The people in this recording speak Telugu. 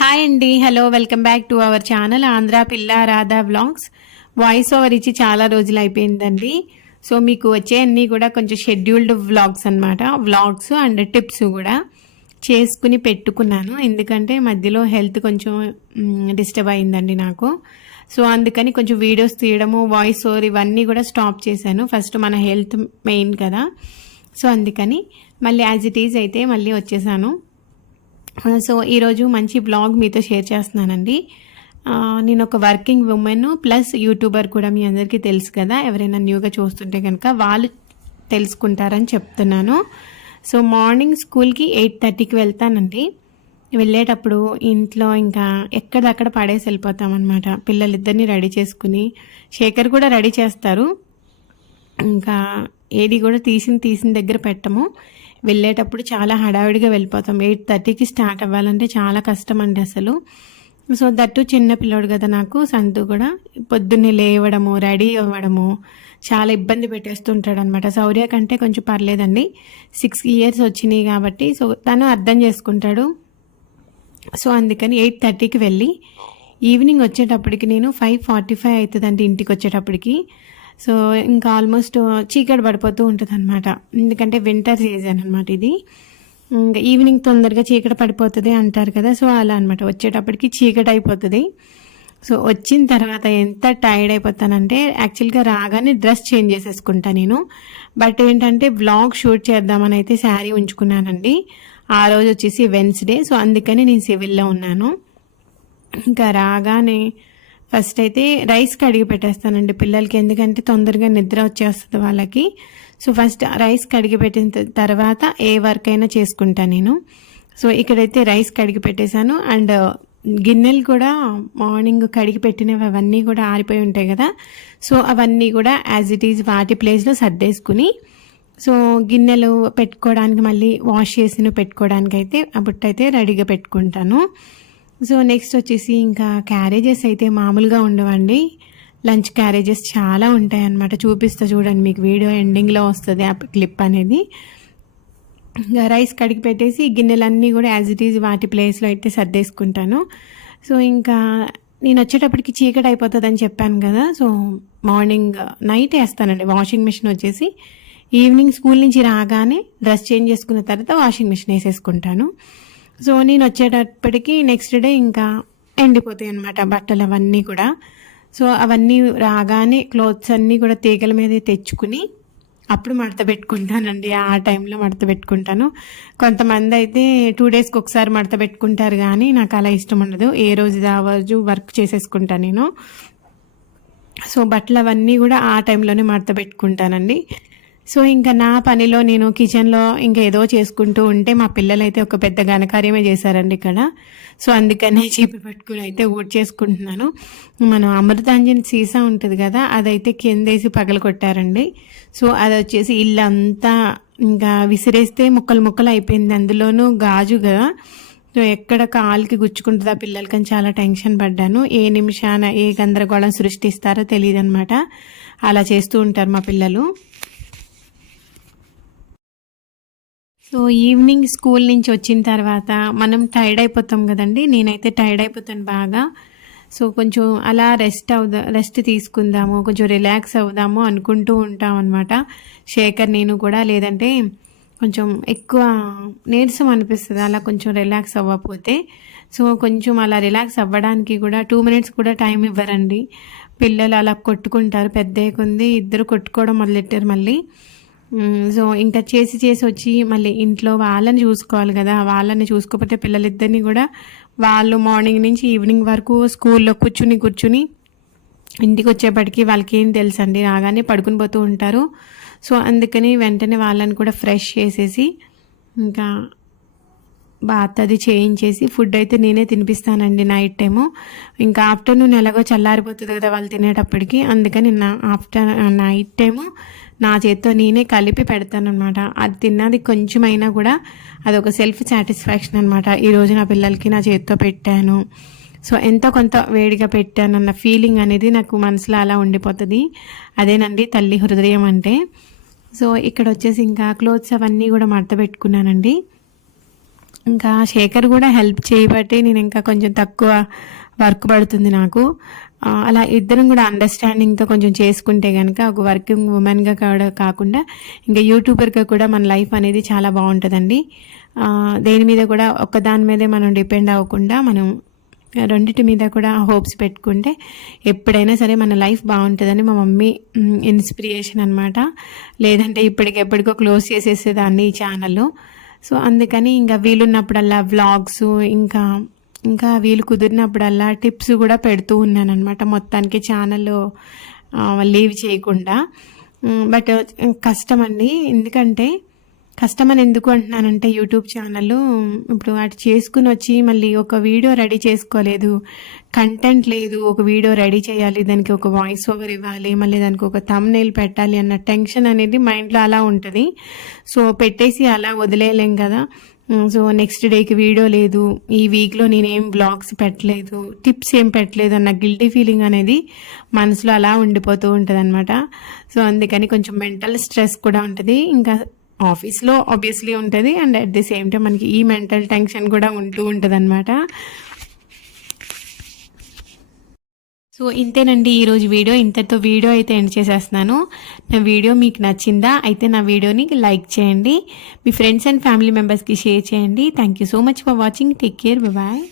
హాయ్ అండి hello welcome back to our channel Andhra Pilla Radha vlogs voice over ఇచ్చి చాలా రోజులు అయిపోయిందండి. సో మీకు వచ్చే అన్నీ కూడా కొంచెం షెడ్యూల్డ్ వ్లాగ్స్ అన్నమాట. వ్లాగ్స్ అండ్ టిప్స్ కూడా చేసుకుని పెట్టుకున్నాను. ఎందుకంటే మధ్యలో హెల్త్ కొంచెం డిస్టర్బ్ అయిందండి నాకు. సో అందుకని కొంచెం వీడియోస్ తీయడము వాయిస్ ఓవర్ ఇవన్నీ కూడా స్టాప్ చేశాను. ఫస్ట్ మన హెల్త్ మెయిన్ కదా. సో అందుకని మళ్ళీ యాజ్ ఇట్ ఈజ్ అయితే మళ్ళీ వచ్చేసాను. Uh, సో ఈరోజు మంచి బ్లాగ్ మీతో షేర్ చేస్తున్నానండి. Uh, నేను ఒక వర్కింగ్ ఉమెన్ ప్లస్ యూట్యూబర్ కూడా మీ అందరికీ తెలుసు కదా. ఎవరైనా న్యూగా చూస్తుంటే కనుక వాళ్ళు తెలుసుకుంటారని చెప్తున్నాను. సో మార్నింగ్ స్కూల్కి ఎయిట్ థర్టీకి వెళ్తానండి. వెళ్ళేటప్పుడు ఇంట్లో ఇంకా ఎక్కడక్కడ పడేసి వెళ్ళిపోతామన్నమాట. పిల్లలిద్దరిని రెడీ చేసుకుని శేఖర్ కూడా రెడీ చేస్తారు. ఇంకా ఏది కూడా తీసిన తీసిన దగ్గర పెట్టము. వెళ్ళేటప్పుడు చాలా హడావిడిగా వెళ్ళిపోతాం. ఎయిట్ థర్టీకి స్టార్ట్ అవ్వాలంటే చాలా కష్టం అండి అసలు. సో దట్టు చిన్న పిల్లోడు కదా నాకు సంతు కూడా. పొద్దున్నే లేవడము రెడీ అవ్వడము చాలా ఇబ్బంది పెట్టేస్తుంటాడు అనమాట శౌర్య కంటే కొంచెం పర్లేదండి. సిక్స్ ఇయర్స్ వచ్చినాయి కాబట్టి సో తను అర్థం చేసుకుంటాడు. సో అందుకని ఎయిట్ థర్టీకి వెళ్ళి ఈవినింగ్ వచ్చేటప్పటికి నేను ఫైవ్ ఫార్టీ ఫైవ్ అవుతుందండి ఇంటికి వచ్చేటప్పటికి. సో ఇంకా ఆల్మోస్ట్ చీకటి పడిపోతూ ఉంటుంది అనమాట ఎందుకంటే వింటర్ సీజన్ అనమాట ఇది. ఇంకా ఈవినింగ్ తొందరగా చీకటి పడిపోతుంది అంటారు కదా సో అలా అనమాట వచ్చేటప్పటికి చీకటి అయిపోతుంది. సో వచ్చిన తర్వాత ఎంత టైర్డ్ అయిపోతానంటే యాక్చువల్గా రాగానే డ్రెస్ చేంజ్ చేసేసుకుంటా నేను. బట్ ఏంటంటే బ్లాగ్ షూట్ చేద్దామని అయితే శారీ ఉంచుకున్నానండి. ఆ రోజు వచ్చేసి వెన్స్డే సో అందుకని నేను సివిల్లో ఉన్నాను. ఇంకా రాగానే ఫస్ట్ అయితే రైస్ కడిగి పెట్టేస్తానండి పిల్లలకి ఎందుకంటే తొందరగా నిద్ర వచ్చేస్తుంది వాళ్ళకి. సో ఫస్ట్ రైస్ కడిగి పెట్టిన తర్వాత ఏ వర్క్ అయినా చేసుకుంటాను నేను. సో ఇక్కడైతే రైస్ కడిగి పెట్టేశాను. అండ్ గిన్నెలు కూడా మార్నింగ్ కడిగి పెట్టినవి అవన్నీ కూడా ఆరిపోయి ఉంటాయి కదా. సో అవన్నీ కూడా యాజ్ ఇట్ ఈజ్ వాటి ప్లేస్లో సర్దేసుకుని సో గిన్నెలు పెట్టుకోవడానికి మళ్ళీ వాష్ చేసిన పెట్టుకోవడానికి అయితే ఆ బుట్ట అయితే రెడీగా పెట్టుకుంటాను. సో నెక్స్ట్ వచ్చేసి ఇంకా క్యారేజెస్ అయితే మామూలుగా ఉండవండి. లంచ్ క్యారేజెస్ చాలా ఉంటాయన్నమాట. చూపిస్తా చూడండి మీకు వీడియో ఎండింగ్లో వస్తుంది ఆ క్లిప్ అనేది. ఇంకా రైస్ కడిగి పెట్టేసి గిన్నెలన్నీ కూడా యాజ్ ఇట్ ఈజ్ వాటి ప్లేస్లో అయితే సర్దేసుకుంటాను. సో ఇంకా నేను వచ్చేటప్పటికి చీకటి అయిపోతుందని చెప్పాను కదా సో మార్నింగ్ నైట్ వేస్తానండి. వాషింగ్ మిషన్ వచ్చేసి ఈవినింగ్ స్కూల్ నుంచి రాగానే డ్రెస్ చేంజ్ చేసుకున్న తర్వాత వాషింగ్ మిషన్ వేసేసుకుంటాను. సో నేను వచ్చేటప్పటికి నెక్స్ట్ డే ఇంకా ఎండిపోతాయి అనమాట బట్టలు అవన్నీ కూడా. సో అవన్నీ రాగానే క్లోత్స్ అన్నీ కూడా తీగల మీద తెచ్చుకుని అప్పుడు మడత పెట్టుకుంటానండి. ఆ టైంలో మడత పెట్టుకుంటాను. కొంతమంది అయితే టూ డేస్కి ఒకసారి మడత పెట్టుకుంటారు కానీ నాకు అలా ఇష్టం ఉండదు. ఏ రోజు ఆ రోజు వర్క్ చేసేసుకుంటాను నేను. సో బట్టలు అవన్నీ కూడా ఆ టైంలోనే మడత పెట్టుకుంటానండి. సో ఇంకా నా పనిలో నేను కిచెన్లో ఇంకా ఏదో చేసుకుంటూ ఉంటే మా పిల్లలైతే ఒక పెద్ద ఘనకార్యమే చేశారండి ఇక్కడ. సో అందుకనే చీపి పట్టుకుని అయితే ఊడ్ చేసుకుంటున్నాను మనం అమృతాంజన్ సీసా ఉంటుంది కదా అదైతే కిందేసి పగల కొట్టారండి. సో అది వచ్చేసి ఇల్లు అంతా ఇంకా విసిరేస్తే ముక్కలు ముక్కలు అయిపోయింది. అందులోనూ గాజుగా సో ఎక్కడ కాలుకి గుచ్చుకుంటుందా పిల్లలకని చాలా టెన్షన్ పడ్డాను. ఏ నిమిషాన ఏ గందరగోళం సృష్టిస్తారో తెలియదు అనమాట అలా చేస్తూ ఉంటారు మా పిల్లలు. సో ఈవినింగ్ స్కూల్ నుంచి వచ్చిన తర్వాత మనం టైర్డ్ అయిపోతాం కదండి. నేనైతే టైర్డ్ అయిపోతాను బాగా. సో కొంచెం అలా రెస్ట్ అవుదా రెస్ట్ తీసుకుందాము కొంచెం రిలాక్స్ అవుదాము అనుకుంటూ ఉంటాం అనమాట శేఖర్ నేను కూడా లేదంటే కొంచెం ఎక్కువ నీరసం అనిపిస్తుంది అలా కొంచెం రిలాక్స్ అవ్వకపోతే. సో కొంచెం అలా రిలాక్స్ అవ్వడానికి కూడా టూ మినిట్స్ కూడా టైం ఇవ్వరండి. పిల్లలు అలా కొట్టుకుంటారు పెద్ద కొంది ఇద్దరు కొట్టుకోవడం మొదలెట్టారు మళ్ళీ. సో ఇంకా చేసి చేసి వచ్చి మళ్ళీ ఇంట్లో వాళ్ళని చూసుకోవాలి కదా వాళ్ళని చూసుకోకపోతే పిల్లలిద్దరిని కూడా వాళ్ళు మార్నింగ్ నుంచి ఈవినింగ్ వరకు స్కూల్లో కూర్చుని కూర్చుని ఇంటికి వచ్చేప్పటికి వాళ్ళకి ఏం తెలుసు అండి రాగానే పడుకుని పోతూ ఉంటారు. సో అందుకని వెంటనే వాళ్ళని కూడా ఫ్రెష్ చేసేసి ఇంకా బాత్ అది చేయించేసి ఫుడ్ అయితే నేనే తినిపిస్తానండి నైట్ టైము. ఇంకా ఆఫ్టర్నూన్ ఎలాగో చల్లారిపోతుంది కదా వాళ్ళు తినేటప్పటికి. అందుకని నా ఆఫ్టర్ నైట్ టైము నా చేత్తో నేనే కలిపి పెడతానమాట అది తిన్నది కొంచెం అయినా కూడా అదొక సెల్ఫ్ సాటిస్ఫాక్షన్ అనమాట ఈరోజు నా పిల్లలకి నా చేత్తో పెట్టాను. సో ఎంతో కొంత వేడిగా పెట్టానన్న ఫీలింగ్ అనేది నాకు మనసులో అలా ఉండిపోతుంది. అదేనండి తల్లి హృదయం అంటే. సో ఇక్కడ వచ్చేసి ఇంకా క్లోత్స్ అవన్నీ కూడా మడత పెట్టుకున్నానండి. ఇంకా శేఖర్ కూడా హెల్ప్ చేయబట్టి నేను ఇంకా కొంచెం తక్కువ వర్క్ పడుతుంది నాకు. అలా ఇద్దరం కూడా అండర్స్టాండింగ్తో కొంచెం చేసుకుంటే కనుక ఒక వర్కింగ్ ఉమెన్గా కూడా కాకుండా ఇంకా యూట్యూబర్గా కూడా మన లైఫ్ అనేది చాలా బాగుంటుందండి. దేని మీద కూడా ఒక్క దాని మీదే మనం డిపెండ్ అవ్వకుండా మనం రెండింటి మీద కూడా హోప్స్ పెట్టుకుంటే ఎప్పుడైనా సరే మన లైఫ్ బాగుంటుందని మా మమ్మీ ఇన్స్పిరేషన్ అనమాట లేదంటే ఇప్పటికెప్పటికో క్లోజ్ చేసేసేదాన్ని ఈ ఛానల్ సో అందుకని ఇంకా వీలున్నప్పుడల్లా వ్లాగ్స్ ఇంకా ఇంకా వీలు కుదిరినప్పుడల్లా టిప్స్ కూడా పెడుతూ ఉన్నాను అనమాట మొత్తానికి ఛానల్ లీవ్ చేయకుండా. బట్ కష్టం అండి ఎందుకంటే కష్టమని ఎందుకు అంటున్నానంటే యూట్యూబ్ ఛానల్ ఇప్పుడు అటు చేసుకుని వచ్చి మళ్ళీ ఒక వీడియో రెడీ చేసుకోలేదు. కంటెంట్ లేదు. ఒక వీడియో రెడీ చేయాలి. దానికి ఒక వాయిస్ ఓవర్ ఇవ్వాలి. మళ్ళీ దానికి ఒక తమ్నేల్ పెట్టాలి అన్న టెన్షన్ అనేది మైండ్లో అలా ఉంటుంది. సో పెట్టేసి అలా వదిలేయలేం కదా. సో నెక్స్ట్ డేకి వీడియో లేదు. ఈ వీక్లో నేనేం బ్లాగ్స్ పెట్టలేదు. టిప్స్ ఏం పెట్టలేదు అన్న గిల్టీ ఫీలింగ్ అనేది మనసులో అలా ఉండిపోతూ ఉంటుంది అనమాట సో అందుకని కొంచెం మెంటల్ స్ట్రెస్ కూడా ఉంటుంది. ఇంకా ఆఫీస్లో ఆబ్వియస్లీ ఉంటుంది. And at the same time మనకి ఈ మెంటల్ టెన్షన్ కూడా ఉంటూ ఉంటుంది అనమాట సో ఇంతేనండి ఈరోజు వీడియో. ఇంతతో వీడియో అయితే ఎండ్ చేసేస్తున్నాను. నా వీడియో మీకు నచ్చిందా? అయితే నా వీడియోని లైక్ చేయండి. మీ ఫ్రెండ్స్ అండ్ ఫ్యామిలీ మెంబర్స్కి షేర్ చేయండి. Thank you so much for watching. Take care. Bye.